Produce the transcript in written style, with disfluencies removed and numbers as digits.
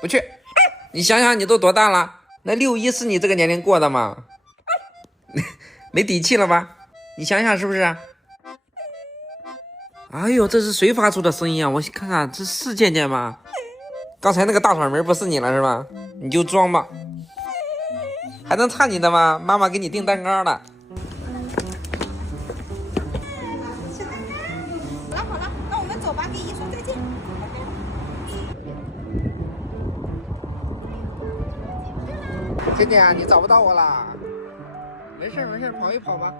不去。你想想你都多大了？那6·1是你这个年龄过的吗？没底气了吧？你想想是不是？哎呦，这是谁发出的声音啊？我看看，这是健健吗？刚才那个大嗓门不是你了是吧？你就装吧。还能差你的吗？妈妈给你订蛋糕了。好了，那我们走吧，给姨说再见。健健，你找不到我啦？没事，跑一跑吧。